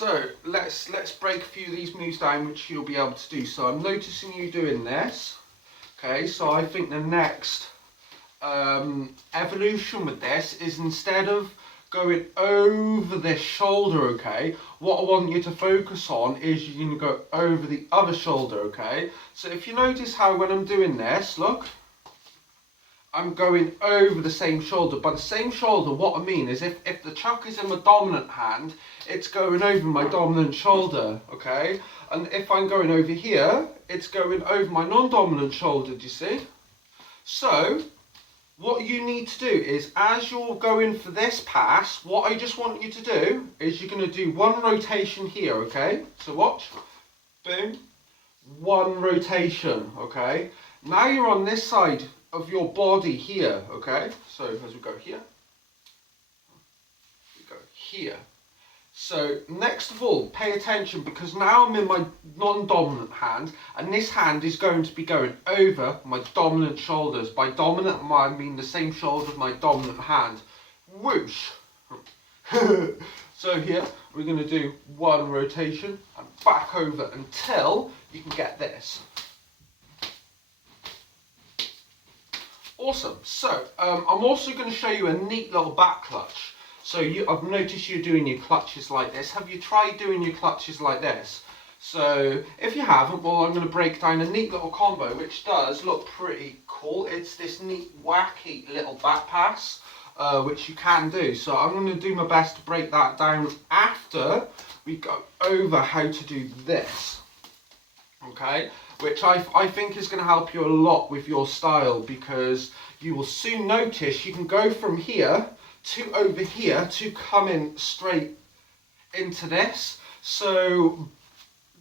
So let's break a few of these moves down, which you'll be able to do. So I'm noticing you doing this. Okay, so I think the next evolution with this is, instead of going over this shoulder, okay, what I want you to focus on is you're going to go over the other shoulder, okay. So if you notice how when I'm doing this, look, I'm going over the same shoulder. By the same shoulder, what I mean is if the chuck is in my dominant hand, it's going over my dominant shoulder, okay? And if I'm going over here, it's going over my non-dominant shoulder, do you see? So, what you need to do is, as you're going for this pass, what I just want you to do is you're going to do one rotation here, okay? So watch, boom, one rotation, okay? Now you're on this side of your body here, okay? So as we go here, we go here. So next of all, pay attention, because now I'm in my non-dominant hand, and this hand is going to be going over my dominant shoulders. By dominant, I mean the same shoulder as my dominant hand. Whoosh! So here, we're going to do one rotation and back over until you can get this. Awesome. So I'm also going to show you a neat little back clutch. So I've noticed you doing your clutches like this. Have you tried doing your clutches like this? So if you haven't, well, I'm going to break down a neat little combo which does look pretty cool. It's this neat wacky little back pass which you can do. So I'm going to do my best to break that down after we go over how to do this. Okay, which I think is going to help you a lot with your style, because you will soon notice you can go from here to over here to come in straight into this. So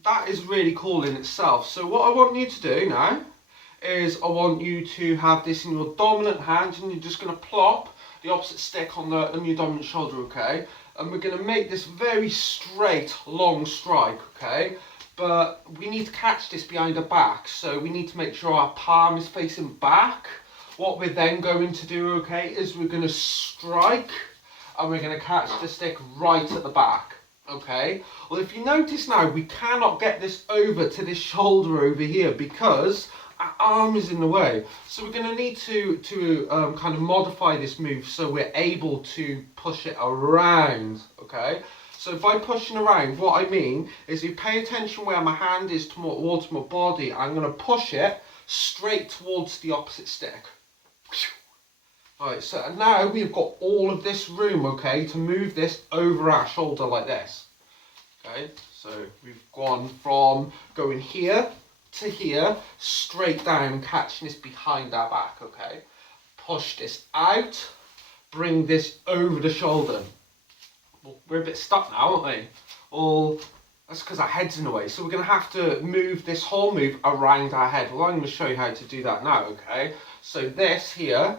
that is really cool in itself. So what I want you to do now is I want you to have this in your dominant hand, and you're just going to plop the opposite stick on your dominant shoulder, okay? And we're going to make this very straight, long strike, okay? But we need to catch this behind the back, so we need to make sure our palm is facing back. What we're then going to do, okay, is we're going to strike, and we're going to catch the stick right at the back, okay? Well, if you notice now, we cannot get this over to this shoulder over here because our arm is in the way. So we're going to need to kind of modify this move so we're able to push it around, okay? So by pushing around, what I mean is, you pay attention where my hand is towards my body. I'm going to push it straight towards the opposite stick. Alright, so now we've got all of this room, okay, to move this over our shoulder like this. Okay, so we've gone from going here to here, straight down, catching this behind our back, okay. Push this out, bring this over the shoulder. Well, we're a bit stuck now, aren't we? Well, that's because our head's in the way. So we're going to have to move this whole move around our head. Well, I'm going to show you how to do that now, okay? So this here,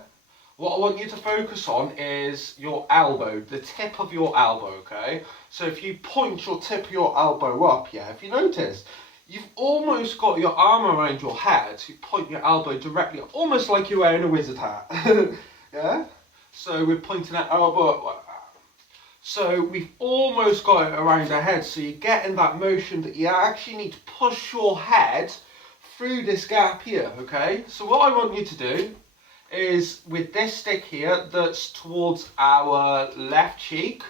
what I want you to focus on is your elbow, the tip of your elbow, okay? So if you point your tip of your elbow up, yeah, if you notice, you've almost got your arm around your head. You point your elbow directly, almost like you're wearing a wizard hat. Yeah? So we're pointing that elbow up like that. So we've almost got it around our head, so you're getting that motion that you actually need to push your head through this gap here, okay? So what I want you to do is, with this stick here that's towards our left cheek,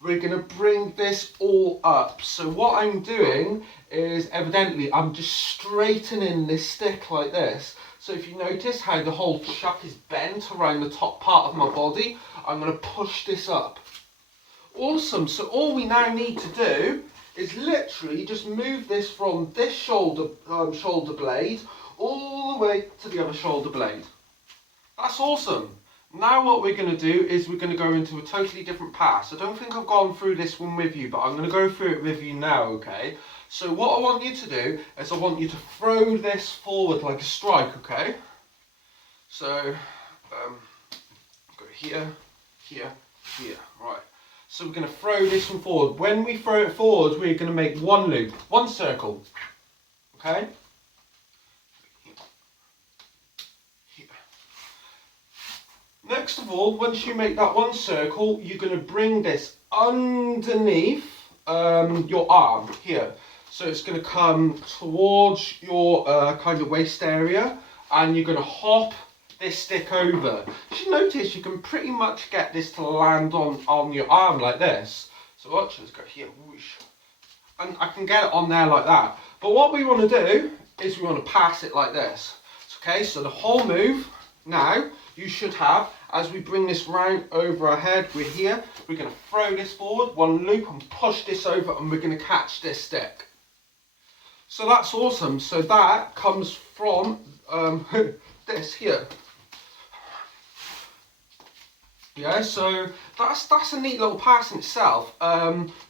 we're going to bring this all up. So what I'm doing is, evidently, I'm just straightening this stick like this. So if you notice how the whole chuck is bent around the top part of my body, I'm going to push this up. Awesome, so all we now need to do is literally just move this from this shoulder blade all the way to the other shoulder blade. That's awesome. Now what we're going to do is we're going to go into a totally different pass. I don't think I've gone through this one with you, but I'm going to go through it with you now, okay? So what I want you to do is I want you to throw this forward like a strike, okay? So, go here, here, here, right. So we're going to throw this one forward. When we throw it forward, we're going to make one loop, one circle, okay? Here. Next of all, once you make that one circle, you're going to bring this underneath your arm here. So it's going to come towards your kind of waist area, and you're going to hop this stick over. You should notice you can pretty much get this to land on your arm like this. So watch, let's go here, whoosh. And I can get it on there like that. But what we want to do is we want to pass it like this. Okay, so the whole move now you should have, as we bring this round over our head, we're here, we're going to throw this forward, one loop, and push this over, and we're going to catch this stick. So that's awesome. So that comes from this here. Yeah, so that's a neat little pass in itself.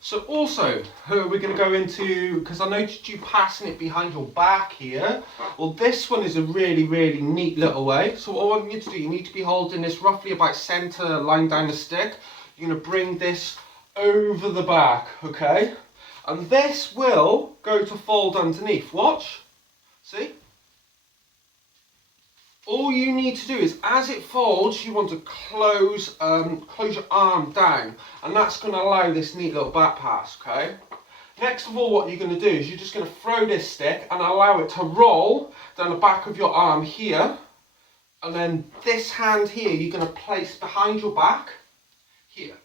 So also, we're going to go into, because I noticed you passing it behind your back here. Well, this one is a really, really neat little way. So what I want you to do, you need to be holding this roughly about centre line down the stick. You're going to bring this over the back, okay? And this will go to fold underneath. Watch. See? All you need to do is, as it folds, you want to close your arm down, and that's going to allow this neat little back pass, okay? Next of all, what you're going to do is you're just going to throw this stick and allow it to roll down the back of your arm here, and then this hand here you're going to place behind your back here.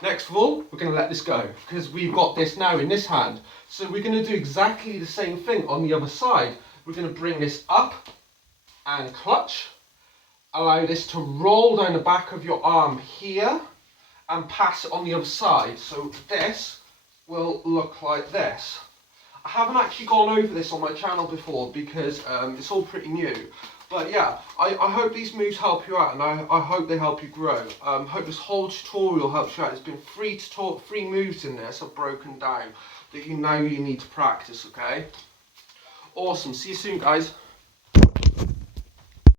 Next of all, we're going to let this go, because we've got this now in this hand. So we're going to do exactly the same thing on the other side. We're going to bring this up and clutch, allow this to roll down the back of your arm here, and pass it on the other side. So this will look like this. I haven't actually gone over this on my channel before because it's all pretty new. But yeah, I hope these moves help you out, and I hope they help you grow. I hope this whole tutorial helps you out. There's been three moves in this I've broken down that you need to practice, okay? Awesome, see you soon guys.